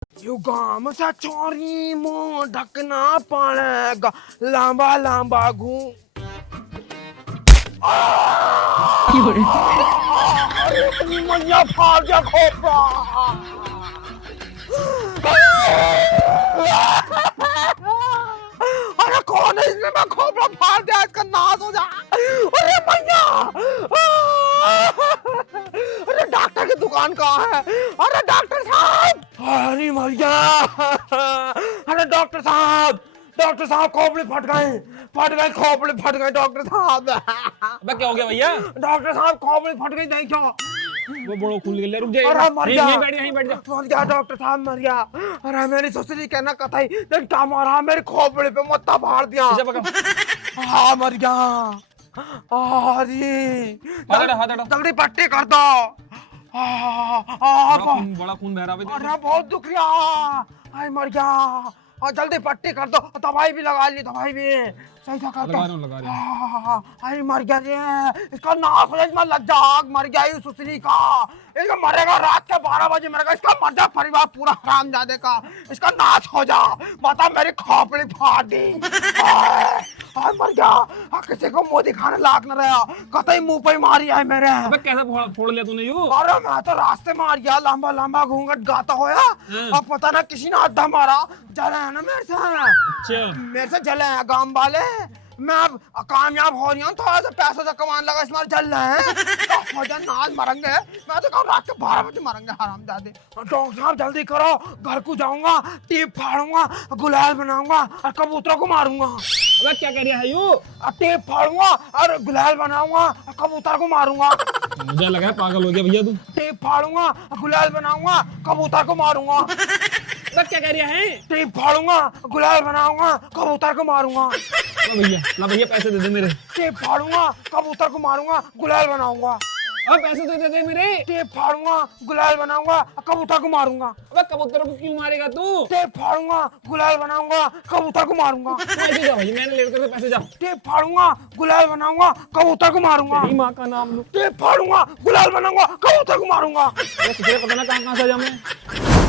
युगाम सा चोरी मुंह ढकना पड़ेगा लंबा लंबा घूम मैया फाड़ गया खोपड़ा अरे कौन है इसने मैं खोपड़ा फाड़ दिया इसका नाश हो जा अरे मैया अरे डॉक्टर की दुकान कहाँ है अरे डॉक्टर साहब अरे मैया अरे डॉक्टर साहब खोपड़ी फट गए खोपड़ी फट गए डॉक्टर साहब अबे क्या हो गया भैया? डॉक्टर साहब खोपड़ी फट गई नहीं क्या वो बड़ो खुल गया, रुक जा। अरे मर गया। यहीं बैठ जा। मर गया डॉक्टर साहब मर गया। अरे मेरी ससुरी कहना कथाई देख क्या मारा मेरी खोपड़ी पे मत्था फाड़ दिया। हाँ मर गया। अरे जल्दी पट्टी कर दो। बड़ा खून बह रहा है। अरे बहुत दुख रहा। अरे मर गया। जल्दी पट्टी कर दो दवाई भी लगा ली दवाई भी सही से कर दो। अरे मर गया रे इसका नाक में लग जा आग मर गया ये सुसरी का इसका मरेगा रात के 12 बजे मरेगा इसका मर जा परिवार पूरा हरामजादे का इसका नाश हो जा बता मेरी खोपड़ी फाड़ दी हाय मर गया किसी को मुंह दिखाने लायक न रहा कतई मुंह पे मारी है मेरे। अबे कैसे फोड़ लिया तूने यूं? अरे मैं तो रास्ते में आ गया लंबा लंबा घूंघट गाता होया अब पता ना किसी ने अड्डा मारा जला है ना मेरे से जले हैं गांव वाले मैं अब कामयाब हो रही हूँ थोड़ा सा पैसा से कमाने लगा इस बार जल रहे हैं नाच मरेंगे मैं तो कहूँ रात के 12 बजे मरेंगे हरामजादे। डॉक्टर साहब जल्दी करो घर को जाऊंगा टीप फाड़ूंगा गुलाल बनाऊंगा और कबूतरों को मारूंगा। अबे क्या कह रहा है यू? टेप फाड़ूंगा और गुलाल बनाऊंगा और कबूतर को मारूंगा। मुझे लगा है पागल हो गया भैया तू। टेप फाड़ूंगा गुलाल बनाऊंगा कबूतर को मारूंगा। अबे क्या कह रहा है? टेप फाड़ूंगा गुलाल बनाऊंगा कबूतर को मारूंगा। भैया पैसे दे दे मेरे। टेप फाड़ूंगा कबूतर को मारूंगा गुलाल बनाऊंगा। अब पैसे तो दे दे मेरे। टेप फाड़ूंगा गुलाल बनाऊंगा कबूतर को मारूंगा। अबे कबूतर को क्यों मारेगा तू? टेप फाड़ूंगा गुलाल बनाऊंगा कबूतर को मारूंगा। पैसे जा भाई मैंने लेकर पैसे जा। टेप फाड़ूंगा गुलाल बनाऊंगा कबूतर को मारूंगा। तेरी माँ का नाम लो। टेप फाड़ूंगा गुलाल बनाऊंगा कबूतर को मारूंगा। अरे तुझे पता ना कहाँ से जाऊँ मैं।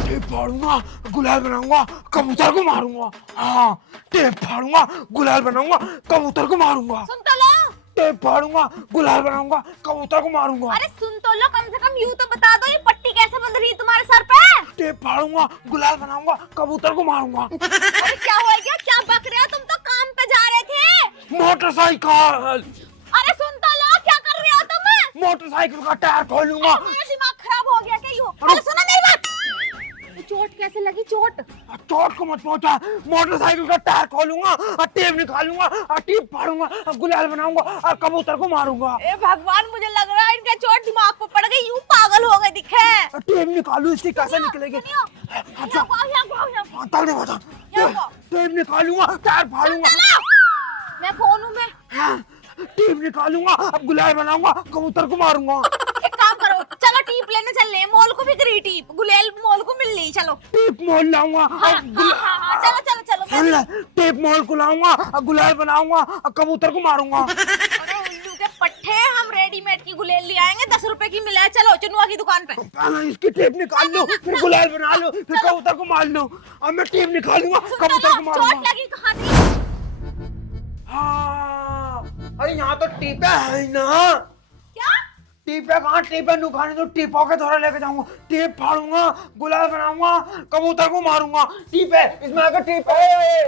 टेप फाड़ूंगा गुलाल बनाऊंगा कबूतर को मारूंगा। हाँ टेप फाड़ूंगा गुलाल बनाऊंगा कबूतर को मारूंगा। सुन तो लो। टेप फाड़ूंगा गुलाल बनाऊंगा कबूतर को मारूंगा। अरे सुन तो लो कम से कम यूं तो बता दो ये पट्टी कैसे बंध रही है तुम्हारे सर पे? टेप फाड़ूंगा गुलाल बनाऊंगा कबूतर को मारूंगा। अरे क्या हो गया क्या बक रहे हो तुम तो काम पे जा रहे थे। मोटरसाइकिल। अरे सुन तो लो क्या कर रहे हो तुम? मोटरसाइकिल का टायर खोलूंगा। मेरा दिमाग खराब हो गया क्या यूं? अरे सुनो मेरी बात। चोट कैसे लगी चोट? चोट को मत पहुंचा मोटरसाइकिल का टायर खोलूंगा और टेप निकालूंगा और टेप फाड़ूंगा और गुलाल बनाऊंगा और कबूतर को मारूंगा। ए भगवान मुझे लग रहा है इनका चोट दिमाग पे पड़ गई यूं पागल हो गए दिखे। टेप निकालू इसकी कैसे निकलेगी? टेप निकालूंगा टायर फाड़ूंगा। मैं कौन हूँ मैं? टीप निकालूंगा अब गुलाल बनाऊंगा कबूतर को मारूंगा। एक काम करो चलो टीप लेने चल रहे मॉल को बिक रही टीप गुलेल मॉल को मिल रही चलो। टीप मॉल लाऊंगा चलो चलो चलो टेप मॉल को लाऊंगा और गुलाल बनाऊंगा और कबूतर को मारूंगा। अरे उल्लू के पट्टे हम रेडीमेड की गुलेल ले आएंगे 10 रुपए की मिला है चलो चुनुआ की दुकान पे। पहले इसकी टेप निकाल लो फिर गुलाल बना लो फिर कबूतर को मार लो। अब मैं टेप निकालूंगा कबूतर को मारूंगा। चोट लगी कहाँ थी? अरे यहाँ तो टीपे है ना। क्या टीपे कहाँ टीपे नुकाने तो टीपों के थोड़ा लेके जाऊंगा टेप फाड़ूंगा गुलाल बनाऊंगा कबूतर को मारूंगा। टीपे इसमें आकर टीपे।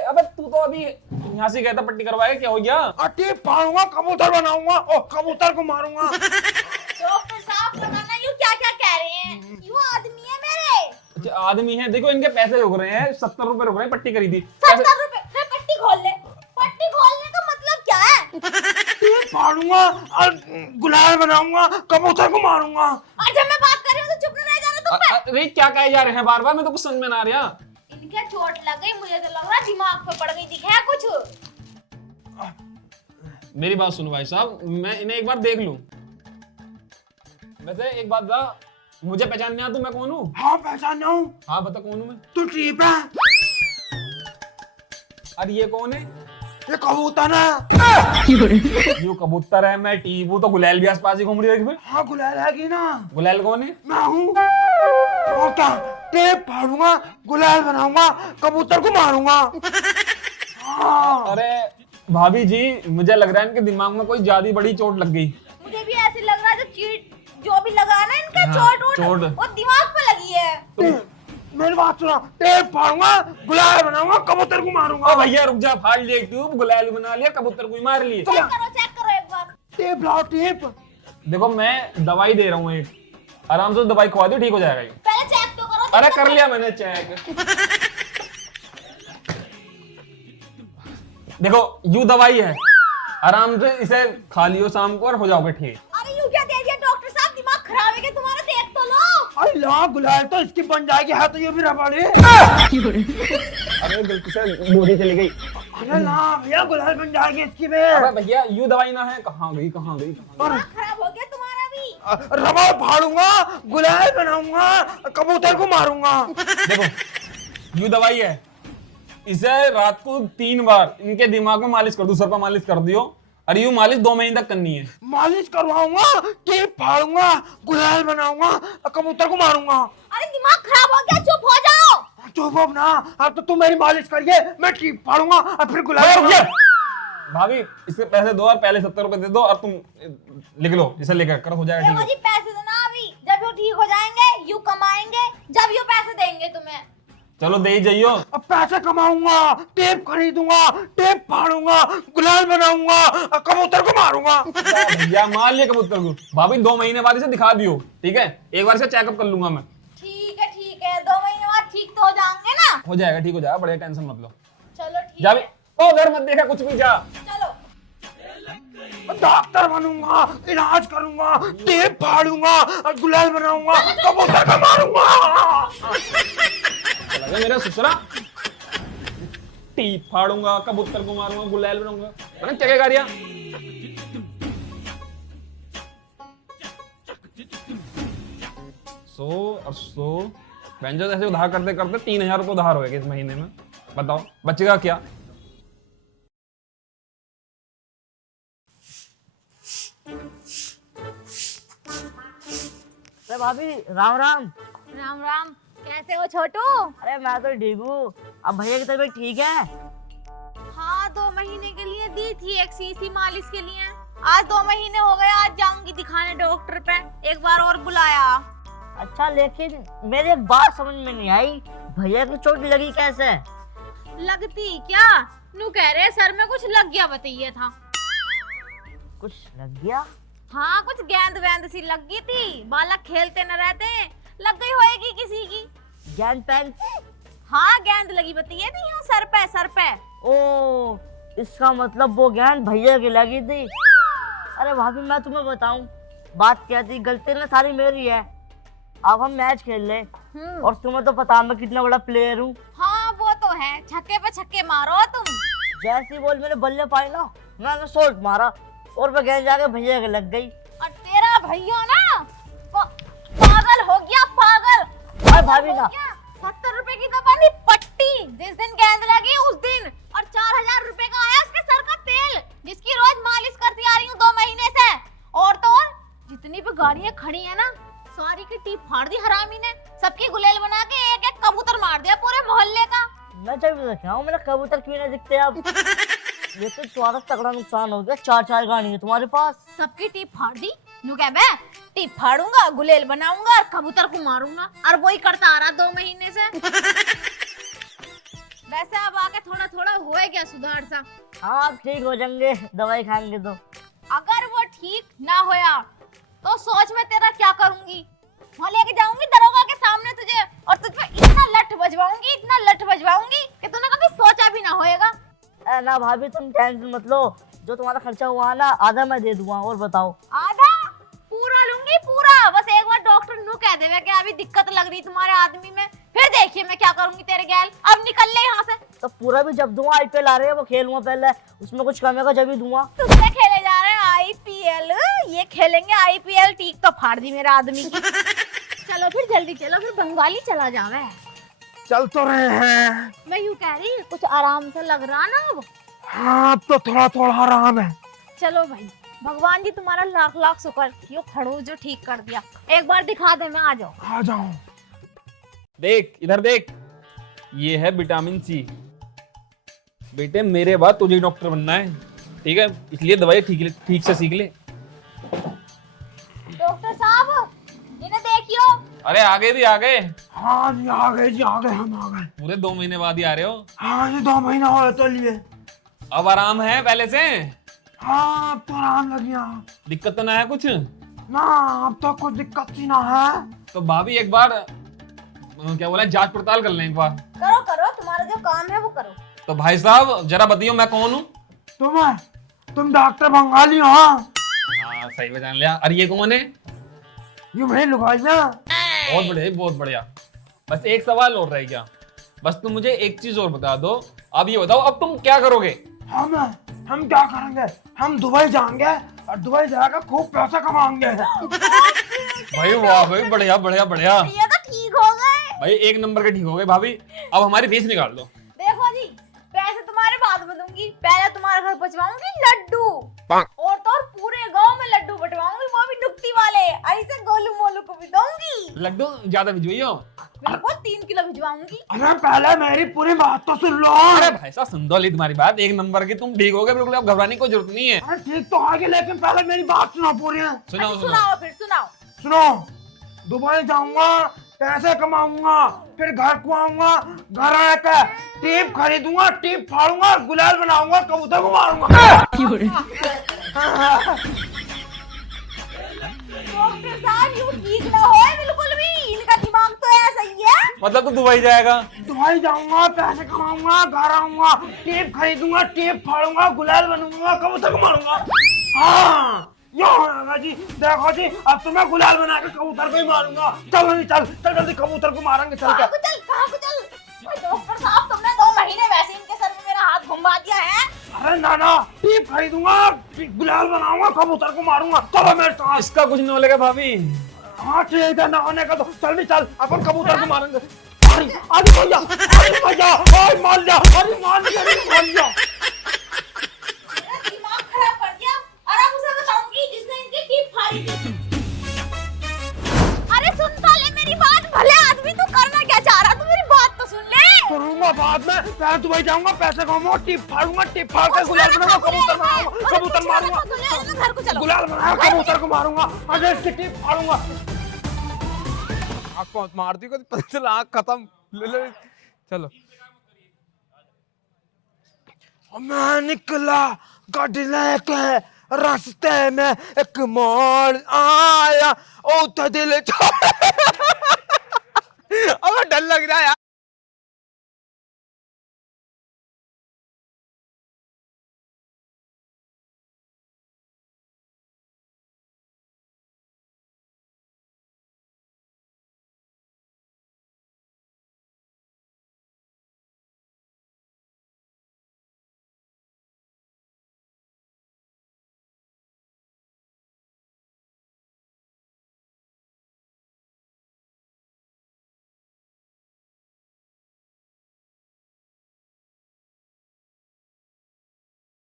अबे तू तो अभी यहाँ से गया था पट्टी करवाए क्या हो गया? और टेप फाड़ूंगा कबूतर बनाऊंगा और कबूतर को मारूंगा। डॉक्टर साहब पता नहीं यू क्या क्या कह रहे हैं यू आदमी है मेरे। आदमी है देखो इनके पैसे रुक रहे हैं 70 रुपए रुक रहे हैं पट्टी करी थी। 70 रुपए मैं पट्टी खोल ले। पट्टी खोलने का मतलब क्या है? टेप फाड़ूंगा और गुलाल बनाऊंगा कबूतर को मारूंगा। जब मैं बात कर रही हूँ तो चुप नहीं रह जा रहा तुम पे। अरे क्या कहे जा रहे हैं बार बार मैं तो कुछ समझ में ना आ रहा। इनके चोट लग गई मुझे तो लग रहा दिमाग पे पड़ गई दिखा कुछ। मेरी बात सुनो भाई साहब मैं इन्हें एक बार देख लूं। वैसे एक बात बता मुझे पहचानने आ तू मैं कौन हूँ? हाँ पहचाना हूँ। हाँ बता कौन हूँ मैं? तू टीप है। अरे ये कौन है? ये कबूतर है। यो कबूतर है मैं टीपू तो गुलाल भी आसपास ही घूम रही है। हाँ गुलाल है कि ना। गुलाल कौन है? मैं हूँ। और क्या टेप फाड़ूंगा, गुलाल बनाऊंगा, कबूतर को मारूंगा। हाँ। अरे भाभी जी, मुझे लग रहा है इनके दिमाग में कोई ज्यादा बड़ी चोट लग गई। मुझे भी ऐसे लग रहा है जो भी लगा ना इनका हाँ, चोट वो दिमाग पे लगी है। मेरी बात सुना, टेप फाड़ूंगा, गुलाल बनाऊंगा, कबूतर को मारूंगा। भैया रुक जा, फाड़ लिया ट्यूब, गुलाल बना लिया, कबूतर को ही मार लिए। चेक करो एक बार। टेप लाओ, टेप। देखो मैं दवाई दे रहा हूँ एक, आराम से दवाई खवा दो, ठीक हो जाएगा ये। पहले चेक तो करो। अरे कर लिया मैंने चेक। देखो यूं दवाई है, आराम से इसे खा लियो शाम को और हो जाओगे ठीक। अरे यूं क्या दे दिया डॉक्टर साहब, दिमाग खराब है क्या तुम्हारा? देख तो लो। अरे ला, गुलाल तो इसकी बन जाएगी, है तो ये भी रबड़ी। अरे गलती से बोरी चली गई। अरे ना भैया, गुलाल बन जाएगी इसकी में। अरे भैया यूं दवाई ना है, कहाँ गई कहाँ गई। दिमाग खराब हो गया तुम्हारा भी। रबड़ फाड़ूंगा, गुलाल बनाऊंगा, कबूतर को मारूंगा। देखो यूं दवाई है, इसे रात को 3 बार इनके दिमाग में मालिश कर दो, सर पर मालिश कर दियो, और यूं मालिश 2 महीने तक करनी है। मालिश करवाऊंगा, टेप फाड़ूंगा, गुलाल बनाऊंगा, कबूतर को मारूंगा। अरे दिमाग खराब हो गया, चुप हो जाओ। चुप हो ना, अब तो तुम मेरी मालिश करिए, मैं टेप फाड़ूंगा और फिर गुलाल रुक जा। बनाऊंगा। भाभी इसके पैसे दो और पहले 70 रुपए दे दो, और तुम लिख लो, इसे लेकर कर, हो जाएगा देखो ठीक जी, पैसे दो ना अभी, जब वो ठीक हो जाएंगे यू कमाएंगे, जब यू पैसे देंगे तुम्हें। चलो दे ही जाइयो। अब पैसे कमाऊंगा, टेप खरीदूंगा, टेप फाड़ूंगा, गुलाल बनाऊंगा, कबूतर को मारूंगा। भैया मार लिया कबूतर को। भाभी 2 महीने बाद इसे दिखा दियो, ठीक है? एक बार से चेकअप कर लूंगा मैं। ठीक है 2 महीने बाद ठीक तो हो जाएंगे ना? हो जाएगा, ठीक हो जाएगा, बड़े टेंशन मत लो। चलो ठीक जा है। भी, ओ घर मत देखा कुछ भी, जा। चलो डॉक्टर बनूंगा, इलाज करूंगा, टेप फाड़ूंगा, गुलाल बनाऊंगा, कबूतर को मारूंगा। लगा मेरा ससुरा, टीप फाड़ूंगा, कबूतर को मारूंगा, गुलाल बनाऊंगा, पता क्या क्या गाड़ियां। ऐसे उधार करते करते 3000 रुपये उधार होएगा इस महीने में। बताओ बचेगा क्या? अरे भाभी राम राम। राम राम, कैसे हो छोटू? अरे मैं तो ठीक हूँ। अब भैया की तबीयत ठीक है? हाँ 2 महीने के लिए दी थी एक सीसी मालिश के लिए। आज 2 महीने हो गए, आज जाऊंगी दिखाने डॉक्टर पे, एक बार और बुलाया। अच्छा, लेकिन मेरी एक बात समझ में नहीं आई, भैया को चोट लगी कैसे? लगती क्या? नू कह रहे सर में कुछ लग गया, बताइए था। कुछ लग गया? हाँ कुछ गेंद वेंद सी लग गई थी, बालक खेलते न रहते, लग गई होएगी किसी की। गेंद पैन? हाँ गेंद लगी, बताइए थी यहाँ सर पे, सर पे। ओ, इसका मतलब वो गेंद भैया की लगी थी। अरे भाभी मैं तुम्हें बताऊं, बात क्या थी, गलती ना सारी मेरी है। अब हम मैच खेल ले, और तुम्हें तो पता मैं कितना बड़ा प्लेयर हूँ। हाँ वो तो है, छक्के पे छक्के मारो तुम। जैसी बॉल मैंने बल्ले पाई ना, मैंने शॉट मारा और वो गेंद जाके भैया के लग गई। और तेरा भैया ना पागल हो गया, पागल। अरे भाभी ना, 70 रुपए की तो बनी पट्टी, जिस दिन गेंद लगी उस दिन, और 4000 रुपए का आया उसके सर का तेल, जिसकी रोज मालिश करती आ रही हूँ 2 महीने से। और तो और जितनी भी गाड़ियां खड़ी है ना, सारी की टीप फाड़ दी हरामी ने, सबकी गुलेल बना के एक एक कबूतर मार दिया पूरे मोहल्ले का। मैं जब देखा हूँ, मेरा कबूतर क्यों नहीं दिखते अब? ये तो तुम्हारा तगड़ा नुकसान हो गया, 4 गाड़ी है तुम्हारे पास। सबकी टीप फाड़ दी। नू कह बे, टीप फाड़ूंगा, गुलेल बनाऊंगा और कबूतर को मारूंगा, और वही करता आ रहा 2 महीने से। वैसे अब आके थोड़ा थोड़ा हुए क्या सुधार सा? हाँ अब ठीक हो जाएंगे, दवाई खाएंगे तो। अगर वो ठीक ना होया तो सोच मैं तेरा क्या करूंगी। वहाँ लेके जाऊंगी दरोगा के सामने तुझे, और तुझ पे इतना लठ बजवाऊंगी, इतना लठ बजवाऊंगी कि तूने कभी सोचा भी ना होएगा। ना भाभी तुम टेंशन मत लो, जो तुम्हारा खर्चा हुआ ना आधा मैं दे दूंगा। और बताओ? आधा? पूरा लूंगी पूरा। बस एक बार डॉक्टर नू कह देवे कि अभी दिक्कत लग रही तुम्हारे आदमी में, फिर देखिए मैं क्या करूंगी तेरे गैल। अब निकल ले यहाँ से। तो पूरा भी जब दूंगा, IPL आ रही है वो खेलूंगा पहले, उसमें कुछ कमी होगा जब ही दूंगा। तुझसे खेले जा रहे हैं IPL, ये खेलेंगे IPL, टीक तो फाड़ दी मेरे आदमी की। चलो फिर जल्दी चलो, फिर बंगाली चला जावे। चल तो रहे हैं। मैं यूँ कह रही कुछ आराम से लग रहा ना अब? हाँ अब तो थोड़ा थोड़ा आराम है। चलो भाई, भगवान जी तुम्हारा लाख लाख शुक्र, यो खड़ूस जो ठीक कर दिया। एक बार दिखा दे, मैं आ जाऊँ। आ जाओ। देख इधर देख, ये है विटामिन सी। बेटे मेरे बाद तुझे डॉक्टर बनना है, ठीक है, इसलिए दवाई ठीक से सीख ले। डॉक्टर साहब इन्हें देखियो। अरे आगे भी आ गए, हाँ जी आ गए जी, आ गए, हम आ गए। पूरे 2 महीने बाद ही आ रहे हो। हाँ जी 2 महीना हो तो लिए। अब आराम है पहले से? हाँ अब तो आराम लग गया। दिक्कत तो ना है कुछ? ना अब तो कुछ दिक्कत ही ना है। तो भाभी एक बार क्या बोला, जांच पड़ताल कर लें एक बार। करो करो, तुम्हारा जो काम है वो करो। तो भाई साहब जरा बताइए मैं कौन हूँ? तुम डॉक्टर बंगाली हो? हाँ हाँ सही में जान लिया। अरे ये कौन है? ये मैं लुगाई ना। बहुत बढ़िया बहुत बढ़िया। बस एक सवाल और रह गया, बस तुम मुझे एक चीज और बता दो। अब ये बताओ अब तुम क्या करोगे? हम क्या करेंगे, हम दुबई जाएंगे और दुबई जाकर खूब पैसा कमाएंगे। भाई वाह भाई, बढ़िया बढ़िया बढ़िया। ये तो ठीक हो गए। भाई 1 नंबर के ठीक हो गए भाभी। अब हमारी फीस निकाल दो। देखो जी, पैसे तुम्हारे बाद में दूंगी, पहले तुम्हारे घर पहुंचवाऊंगी लड्डू, और तो और पूरे गांव में लड्डू बंटवाऊंगी, वो भी नुक्ती वाले, ऐसे गोलू मोलू को भी दूंगी। लड्डू ज्यादा भिजवाइयो। बिल्कुल 3 किलो भिजवाऊंगी। अरे पहले मेरी पूरी बात तो सुन लो। अरे भाई साहब सुन दो ली तुम्हारी बात, 1 नंबर की, तुम ठीक हो गए बिल्कुल, अब घबराने की कोई जरूरत नहीं है। अरे ठीक तो आगे, लेकिन पहले मेरी बात सुनो पूरी। सुनाओ सुनाओ। सुनाओ फिर सुनाओ। सुनो, दुबई जाऊंगा, पैसे कमाऊंगा, फिर घर को आऊंगा, घर आकर टीप खरीदूंगा, टीप फाड़ूंगा, गुलाल बनाऊंगा, कबूतर को मारूंगा। डॉक्टर साहब यूं ठीक ना हो बिल्कुल भी, इनका दिमाग तो ऐसा ही है। मतलब तू दुबई जाएगा? दुबई जाऊंगा, पैसे कमाऊंगा, घर आऊंगा, टीप खरीदूंगा, टीप फाड़ूंगा, गुलाल बनूंगा, कबूतर को मारूंगा। हाँ यो होगा जी। देखो जी अब तुम्हें गुलाल बना के कबूतर को ही मारूंगा। चलो नहीं, चल चल जल्दी, कबूतर को मारेंगे। चल कहाँ को चल, कहाँ को चल? ओए डॉक्टर साहब तुमने 2 महीने वैसे इनके सर में मेरा हाथ घुमा दिया है। अरे नाना, टीप खरीदूंगा, गुलाल बनाऊंगा, कबूतर को मारूंगा। चलो मेरे साथ। इसका कुछ नहीं होगा भाभी। हाँ ठीक है, ना होने का तो चल नहीं, चल अपन कबूतर को मारेंगे। अरे अरे भैया, अरे भैया, अरे मार जा, अरे मार दिया, अरे मार दिया। मेरा दिमाग खराब कर दिया, और अब उसे बताऊंगी जिसने इनकी टीप फाड़ी थी। अरे सुन साले मेरी बात, भले आदमी तू करना क्या चाह रहा, तू मेरी बात तो सुन ले। करूंगा बाद में, पहले दुबई जाऊंगा, पैसे कमाऊंगा, टीप फाड़ूंगा, टीप फाड़ कर गुलाल बनाऊंगा, कबूतर बनाऊंगा, कबूतर मारूंगा, घर को चलो। गुलाल बनाऊंगा, कबूतर को मारूंगा, अरे इसकी टीप फाड़ूंगा। आँख मार दी को पता चला, आँख खत्म। ले ले चलो। मैं निकला गाड़ी लेके, रास्ते में एक मोड़ आया, ओ तो दिल अब डर लग रहा है यार।